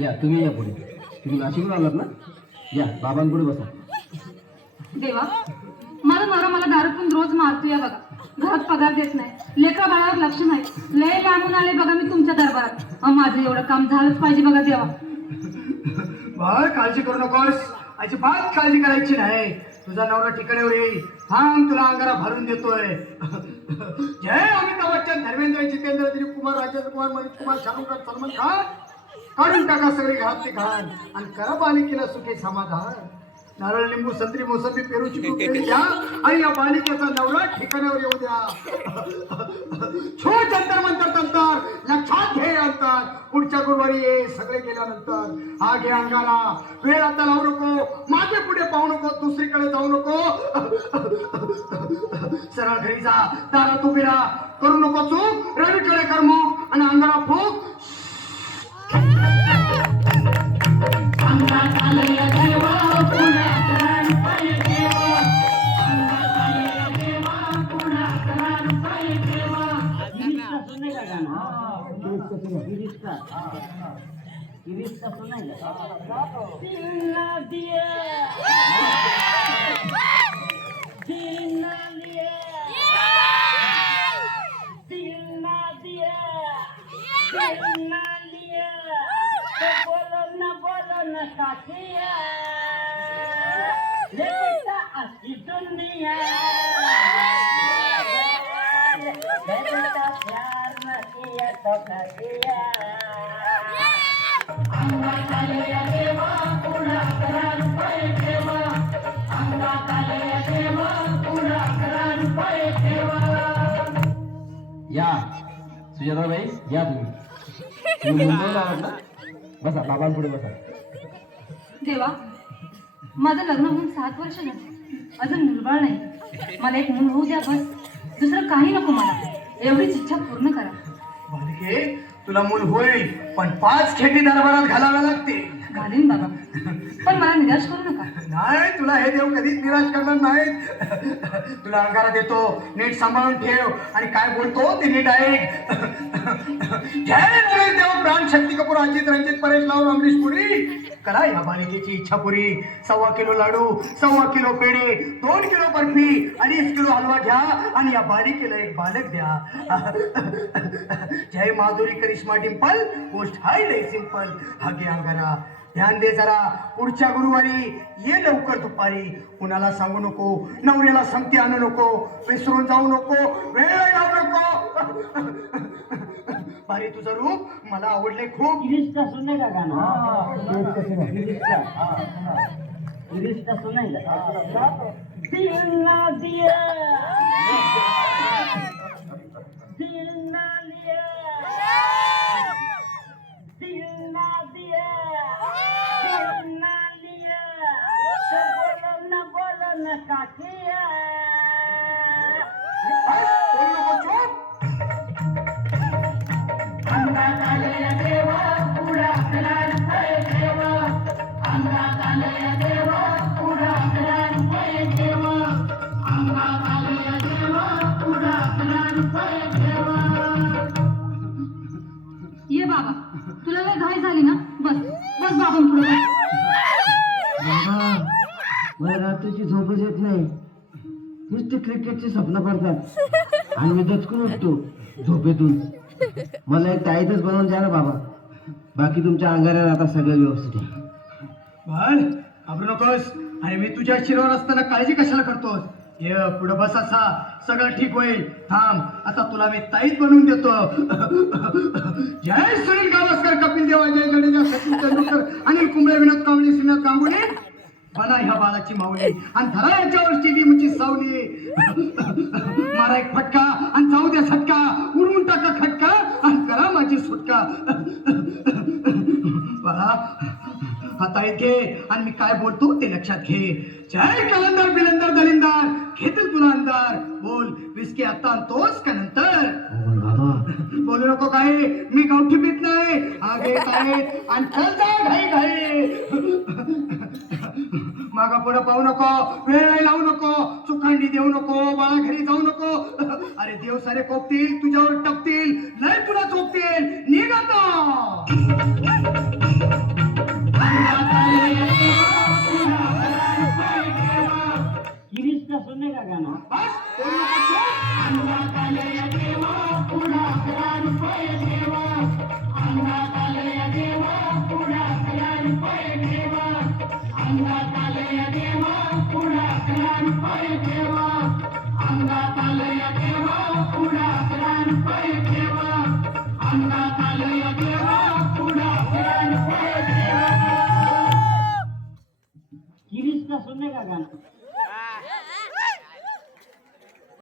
या तुम्ही या पुढे. तुम्ही नाशिकला आलात ना? या बाबांपुढे बसा. देवा, माझा नवरा मला दारू पिऊन रोज मारतोय बघा. घरात पगार देत नाही, लेकरा बाळावर लक्ष नाही. लय लांबून आले बघा मी तुमच्या दरबारात. माझं एवढं काम झालंच पाहिजे बघा देवा. बाळ काळजी करू नकोस, अजिबात काळजी करायची नाही. तुझा नवरा ठिकाणीवर येईल. थांब, तुला अंगारा भरून देतोय. जय अमिताभ बच्चन, धर्मेंद्र, जितेंद्र, दिलीप कुमार, राजेंद्र कुमार, मनीष कुमार, शाहरुख खान, सलमान खान, काढून टाका सगळी घरातली घाण आणि करा बालिकेला सुखी समाधान. नारळ, लिंबू, संत्री, मोसंबी, पेरूची कुपेरी घ्या आणि या बालिकेचा नवरा ठिकाणावर येऊ द्या. छो जंतर मंतर तंतर, लक्षात घे अंतर. पुढच्या गुरुवारी ये, सगळे गेल्यानंतर. हा घे अंगारा, वेळ आता लावू नको, मागे पुढे पाहू नको, दुसरीकडे जाऊ नको. सरळ घरी जा, दारात उभी राहा, करू नको चूक, रवीकडे कर मुख आणि अंगारा फूक. या सुजाताबाई, या तुम्ही. तुम्ही मुंबईला आलात ना? बसा, बाबांपुढे बसा. देवा, माझं लग्न होऊन 7 वर्ष झाली, अजून मुलबाळ नाही. मला एक मूल होऊ द्या बस, दुसरं काही नको मला. एवढीच इच्छा पूर्ण करा. बालिके, तुला मूल होईल, पण 5 खेटी दरबारात घालाव्या लागतील. घालीन बाबा, पण मला निराश करू नका. नाही, तुला हे देव कधीच निराश करणार नाहीत. तुला अंगारा देतो, नीट सांभाळून ठेव आणि काय बोलतो ते नीट ऐक. जय नरेश देव, प्राण, शक्ती कपूर, अजित, रंजित, परेश, लावून, अमरीश पुरी. करा या बालिकेची इच्छा पुरी. 1.25 किलो लाडू, 1.25 किलो पेढे, 2 किलो बर्फी, 2.5 किलो हलवा घ्या आणि या बालिकेला एक बालक द्या. जय माधुरी, करिश्मा, डिंपल, पोस्ट हाय लय सिंपल. हा घे अंगारा, ध्यान दे जरा. पुढच्या गुरुवारी ये लवकर दुपारी. कुणाला सांगू नको, नवऱ्याला संगती आणू नको, विसरून जाऊ नको, वेळ लावू नको. बारी, तुझं रूप मला आवडले खूप. ये बाबा, तुला लय घाई झाली ना? बस बस बाबांपुढे. मला रात्रीची झोपच येत नाही. नुसते क्रिकेटची स्वप्न पडतात आणि मी दचकून उठतो झोपेतून. मला एक ताईतच बनवून द्या ना बाबा. बाकी तुमच्या अंगाऱ्याला आता सगळं व्यवस्थित आहे. बाळ, घाबरू नकोस. आणि मी तुझ्या शिरावर असताना काळजी कशाला करतोस? ये पुढे बस, असा सगळं ठीक होईल. थांब, आता तुला मी ताईत बनवून देतो. जय सुनील गावस्कर, कपिल देव, जय जडेजा, सचिन तेंडुलकर, अनिल कुंबळे, विनोद कांबळे, श्रीनाथ गांगुली. बना ह्या बाळाची माऊली आणि धरा याच्यावर टीव्हीची सावली. मारा एक फटका आणि जाऊ द्या सटका, उडवून टाका खटका आणि करा माझी सुटका. बाळा, हाता घे आणि मी काय बोलतो ते लक्षात घे. जय कलंदर, बिलंदर, दलिंदर, घेतील तुला अंधार. बोल, विस्की आता आणतोस का नंतर? बोलू नको काय, मी गावठी पीत नाही. आगे काय आणि चल जा घाई घाई. मागा पुढे पाहू नको, वेळ लावू नको, चुकांडी देऊ नको, बाळा घरी जाऊ नको. अरे देव सारे कोपतील, तुझ्यावर टपतील, लय तुला चोपतील. निघ आता.